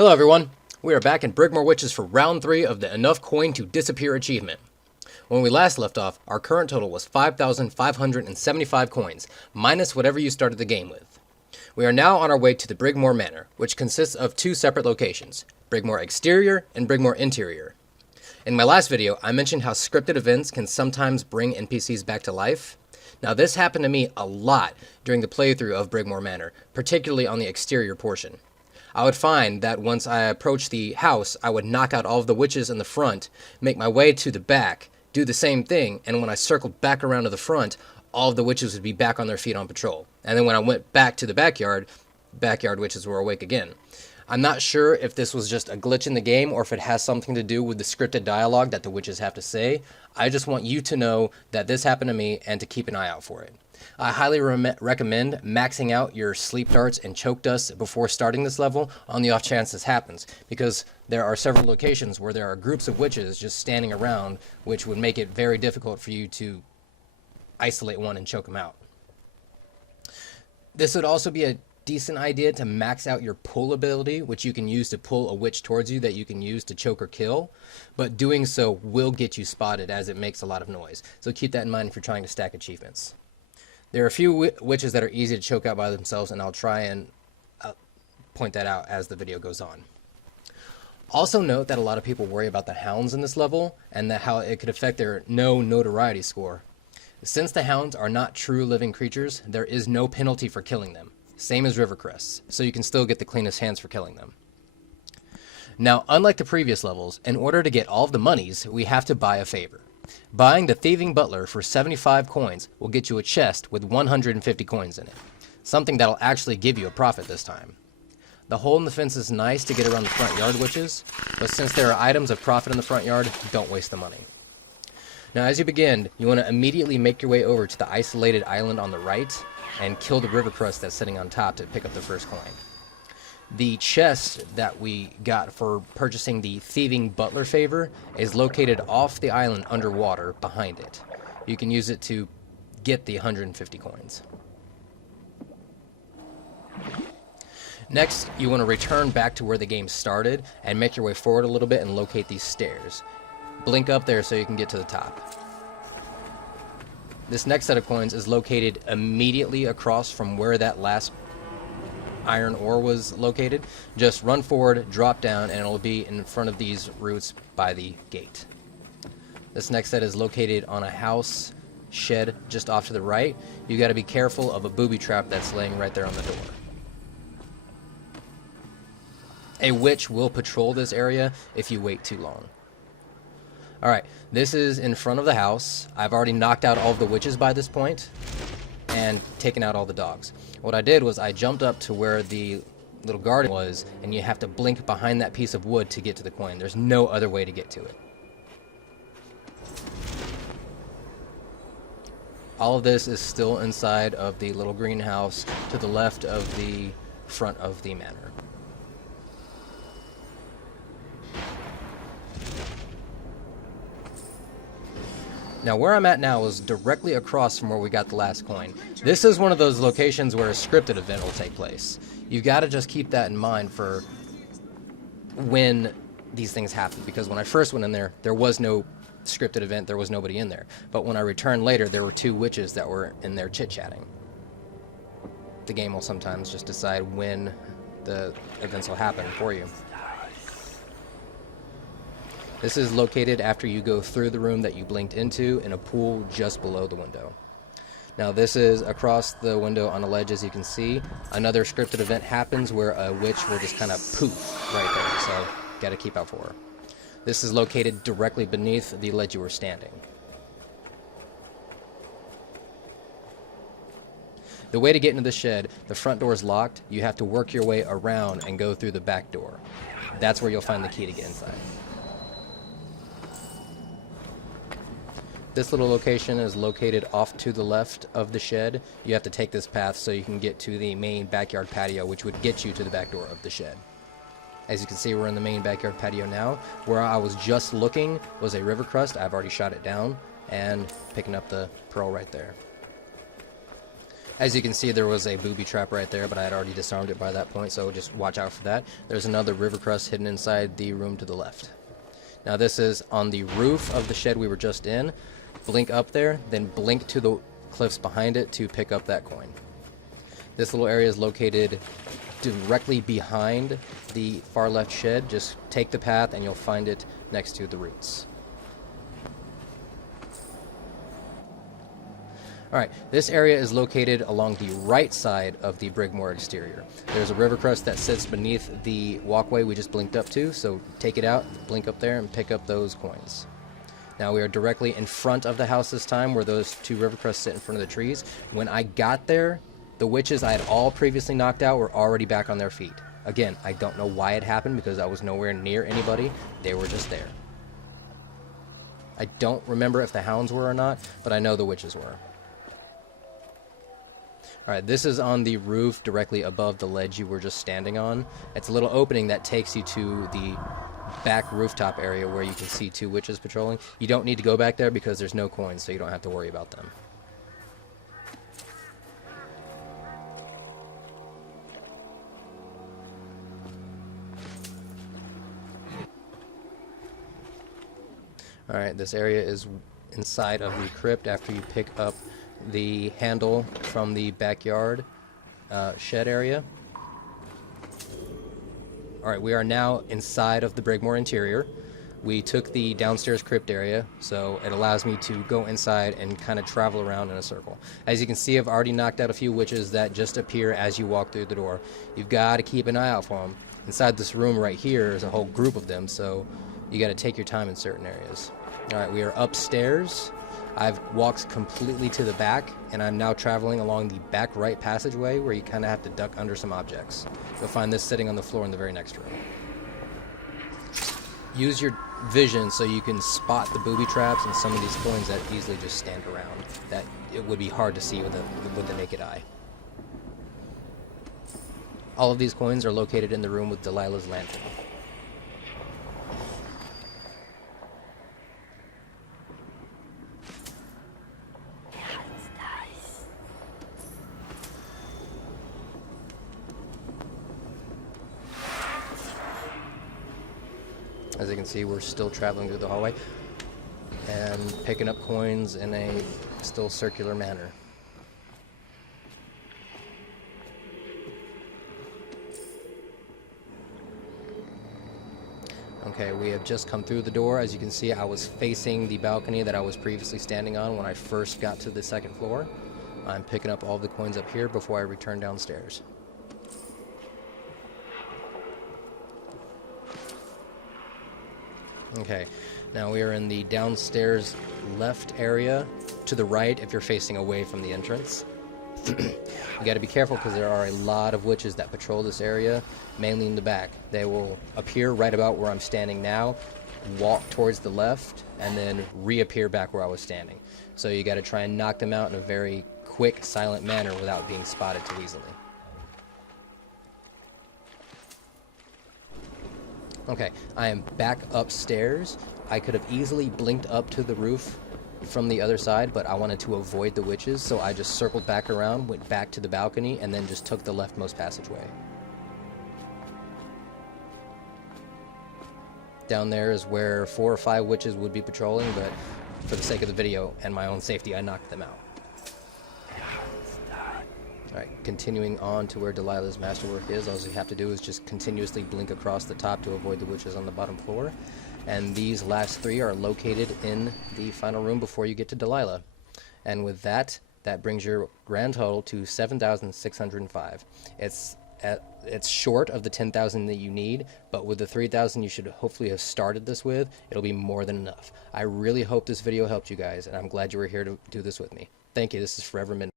Hello everyone, we are back in Brigmore Witches for round 3 of the Enough Coin to Disappear achievement. When we last left off, our current total was 5,575 coins, minus whatever you started the game with. We are now on our way to the Brigmore Manor, which consists of 2 separate locations, Brigmore Exterior and Brigmore Interior. In my last video, I mentioned how scripted events can sometimes bring NPCs back to life. Now this happened to me a lot during the playthrough of Brigmore Manor, particularly on the exterior portion. I would find that once I approached the house, I would knock out all of the witches in the front, make my way to the back, do the same thing, and when I circled back around to the front, all of the witches would be back on their feet on patrol. And then when I went back to the backyard witches were awake again. I'm not sure if this was just a glitch in the game or if it has something to do with the scripted dialogue that the witches have to say. I just want you to know that this happened to me and to keep an eye out for it. I highly recommend maxing out your sleep darts and choke dust before starting this level on the off chance this happens, because there are several locations where there are groups of witches just standing around, which would make it very difficult for you to isolate one and choke them out. This would also be a decent idea to max out your pull ability, which you can use to pull a witch towards you that you can use to choke or kill, but doing so will get you spotted as it makes a lot of noise. So keep that in mind if you're trying to stack achievements. There are a few witches that are easy to choke out by themselves, and I'll try and point that out as the video goes on. Also note that a lot of people worry about the hounds in this level, and that how it could affect their no notoriety score. Since the hounds are not true living creatures, there is no penalty for killing them, same as river crests, so you can still get the cleanest hands for killing them. Now, unlike the previous levels, in order to get all of the monies, we have to buy a favor. Buying the Thieving Butler for 75 coins will get you a chest with 150 coins in it, something that'll actually give you a profit this time. The hole in the fence is nice to get around the front yard witches, but since there are items of profit in the front yard, don't waste the money. Now as you begin, you want to immediately make your way over to the isolated island on the right and kill the river crust that's sitting on top to pick up the first coin. The chest that we got for purchasing the Thieving Butler favor is located off the island underwater behind it. You can use it to get the 150 coins. Next, you want to return back to where the game started and make your way forward a little bit and locate these stairs. Blink up there so you can get to the top. This next set of coins is located immediately across from where that last iron ore was located. Just run forward, drop down, and it'll be in front of these roots by the gate. This next set is located on a house shed just off to the right. You got to be careful of a booby trap that's laying right there on the door. A witch will patrol this area if you wait too long. Alright, this is in front of the house. I've already knocked out all of the witches by this point and taken out all the dogs. What I did was I jumped up to where the little garden was, and you have to blink behind that piece of wood to get to the coin. There's no other way to get to it. All of this is still inside of the little greenhouse to the left of the front of the manor. Now where I'm at now is directly across from where we got the last coin. This is one of those locations where a scripted event will take place. You've got to just keep that in mind for when these things happen, because when I first went in there, there was no scripted event, there was nobody in there. But when I returned later, there were 2 witches that were in there chit-chatting. The game will sometimes just decide when the events will happen for you. This is located after you go through the room that you blinked into in a pool just below the window. Now this is across the window on a ledge, as you can see. Another scripted event happens where a witch will just kind of poof right there, so gotta keep out for her. This is located directly beneath the ledge you were standing. The way to get into the shed, the front door is locked. You have to work your way around and go through the back door. That's where you'll find the key to get inside. This little location is located off to the left of the shed. You have to take this path so you can get to the main backyard patio, which would get you to the back door of the shed. As you can see, we're in the main backyard patio now. Where I was just looking was a river crust. I've already shot it down and picking up the pearl right there. As you can see, there was a booby trap right there, but I had already disarmed it by that point, so just watch out for that. There's another river crust hidden inside the room to the left. Now this is on the roof of the shed we were just in. Blink up there, then blink to the cliffs behind it to pick up that coin. This little area is located directly behind the far left shed. Just take the path and you'll find it next to the roots. Alright, this area is located along the right side of the Brigmore exterior. There's a river crust that sits beneath the walkway we just blinked up to, so take it out, blink up there, and pick up those coins. Now we are directly in front of the house this time, where those two river crusts sit in front of the trees. When I got there, the witches I had all previously knocked out were already back on their feet. Again, I don't know why it happened, because I was nowhere near anybody. They were just there. I don't remember if the hounds were or not, but I know the witches were. Alright, this is on the roof directly above the ledge you were just standing on. It's a little opening that takes you to the back rooftop area where you can see two witches patrolling. You don't need to go back there because there's no coins, so you don't have to worry about them. Alright, this area is inside of the crypt after you pick up the handle from the backyard shed area. Alright, we are now inside of the Brigmore interior. We took the downstairs crypt area, so it allows me to go inside and kind of travel around in a circle. As you can see, I've already knocked out a few witches that just appear as you walk through the door. You've got to keep an eye out for them. Inside this room right here is a whole group of them, so you got to take your time in certain areas. Alright, we are upstairs. I've walked completely to the back, and I'm now traveling along the back right passageway where you kind of have to duck under some objects. You'll find this sitting on the floor in the very next room. Use your vision so you can spot the booby traps and some of these coins that easily just stand around, that it would be hard to see with the naked eye. All of these coins are located in the room with Delilah's lantern. As you can see, we're still traveling through the hallway and picking up coins in a still circular manner. Okay, we have just come through the door. As you can see, I was facing the balcony that I was previously standing on when I first got to the second floor. I'm picking up all the coins up here before I return downstairs. Okay, now we are in the downstairs left area to the right if you're facing away from the entrance. You got to be careful because there are a lot of witches that patrol this area, mainly in the back. They will appear right about where I'm standing now, walk towards the left, and then reappear back where I was standing. So you got to try and knock them out in a very quick, silent manner without being spotted too easily. Okay, I am back upstairs. I could have easily blinked up to the roof from the other side, but I wanted to avoid the witches, so I just circled back around, went back to the balcony, and then just took the leftmost passageway. Down there is where 4 or 5 witches would be patrolling, but for the sake of the video and my own safety, I knocked them out. Alright, continuing on to where Delilah's masterwork is, all you have to do is just continuously blink across the top to avoid the witches on the bottom floor. And these last 3 are located in the final room before you get to Delilah. And with that, that brings your grand total to 7,605. It's short of the 10,000 that you need, but with the 3,000 you should hopefully have started this with, it'll be more than enough. I really hope this video helped you guys, and I'm glad you were here to do this with me. Thank you. This is Forever Min.